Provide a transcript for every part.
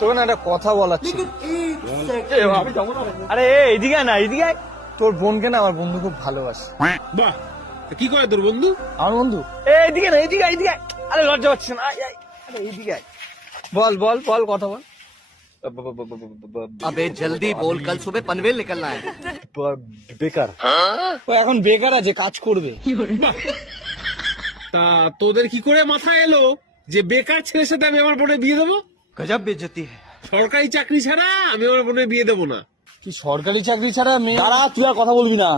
তোকে না একটা কথা বলার ছিল। আরে এদিকে না, এদিকে আয়। তোর বোনকে না আমার বন্ধু খুব ভালোবাসে। বাহ, কি করে তোর বন্ধু? আমার বন্ধু এদিকে না, এদিকে আয়, এদিকে আয়। আরে লজ্জা পাচ্ছে না, আয় আয়। আরে এদিকে আয়। বল বল বল, কথা বল। अबे जल्दी बोल, कल सुबह पनवेल निकलना है। বেকার। ও এখন বেকার আছে, কাজ করবে। বাহ, তা তোদের কি করে মাথায় এলো যে বেকার ছেলের সাথে আমি আমার বোনের বিয়ে দেবো? गजब बेइज्जती है। সরকারি চাকরি ছাড়া আমি আমার বোনের বিয়ে দেবো না। কি সরকারি চাকরি ছাড়া মেয়ে? দাঁড়া, তুই আর কথা বলবি না।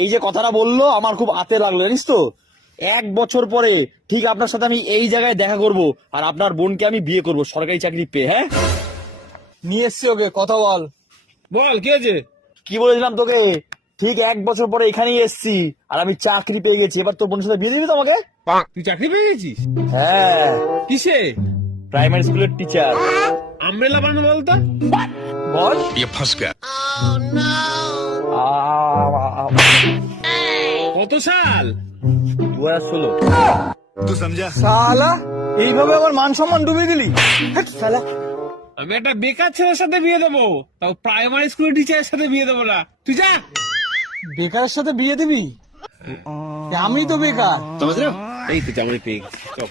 এই যে কথাটা বললো আমার খুব আতে লাগলো, জানিস তো। 1 বছর পরে ঠিক আপনার সাথে আমি এই জায়গায় দেখা করব, আর আপনার বোনকে আমি বিয়ে করব সরকারি চাকরি পেয়ে। হ্যাঁ, নিয়ে এসছি ওকে, কথা বল। বল কি হয়েছে? কি বলেছিলাম তোকে? ঠিক 1 বছর পরে এখানেই এসছি, আর আমি চাকরি পেয়ে গেছি। এবার তোর বোনের সাথে বিয়ে দিবি তো আমাকে? তুই চাকরি পেয়ে গেছিস? হ্যাঁ, কিসে? প্রাইমারি স্কুলের টিচার। আমব্রেলা বানানো বলতো। বল। কত সাল? 2016। শালা, এইভাবে আমার মান সম্মান ডুবিয়ে দিলি। হেৎ শালা। আমি একটা বেকার ছেলের সাথে বিয়ে দেবো, তাও প্রাইমারি স্কুলের টিচারের সাথে বিয়ে দেবো না। তুই যা। বেকারের সাথে বিয়ে দিবি? আমি তো বেকার। এই তো জামাই পেয়ে গেছি। চল।